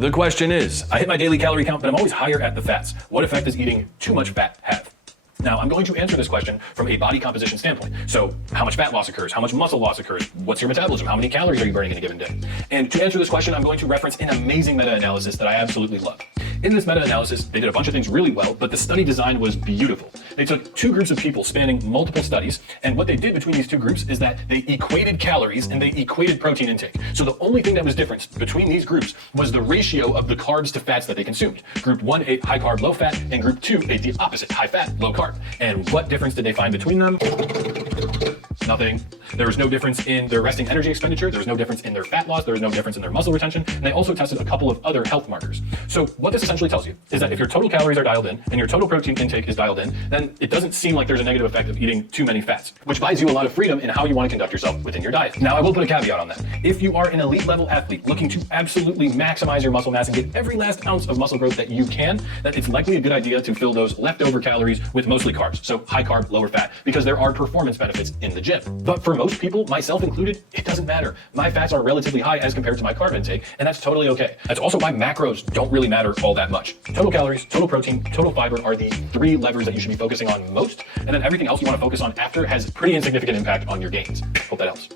The question is, I hit my daily calorie count, but I'm always higher at the fats. What effect does eating too much fat have? Now, I'm going to answer this question from a body composition standpoint. So, how much fat loss occurs? How much muscle loss occurs? What's your metabolism? How many calories are you burning in a given day? And to answer this question, I'm going to reference an amazing meta-analysis that I absolutely love. In this meta-analysis, they did a bunch of things really well, but the study design was beautiful. They took two groups of people spanning multiple studies, and what they did between these two groups is that they equated calories and they equated protein intake. So the only thing that was different between these groups was the ratio of the carbs to fats that they consumed. Group 1 ate high carb, low fat, and group 2 ate the opposite, high fat, low carb. And what difference did they find between them? Nothing. There was no difference in their resting energy expenditure. There was no difference in their fat loss. There was no difference in their muscle retention. And they also tested a couple of other health markers. So what this essentially tells you is that if your total calories are dialed in and your total protein intake is dialed in, then it doesn't seem like there's a negative effect of eating too many fats, which buys you a lot of freedom in how you want to conduct yourself within your diet. Now, I will put a caveat on that. If you are an elite level athlete looking to absolutely maximize your muscle mass and get every last ounce of muscle growth that you can, then it's likely a good idea to fill those leftover calories with mostly carbs. So high carb, lower fat, because there are performance benefits in the gym. But for most people, myself included, it doesn't matter. My fats are relatively high as compared to my carb intake, and that's totally okay. That's also why macros don't really matter all that much. Total calories, total protein, total fiber are the three levers that you should be focusing on most, and then everything else you want to focus on after has pretty insignificant impact on your gains. Hope that helps.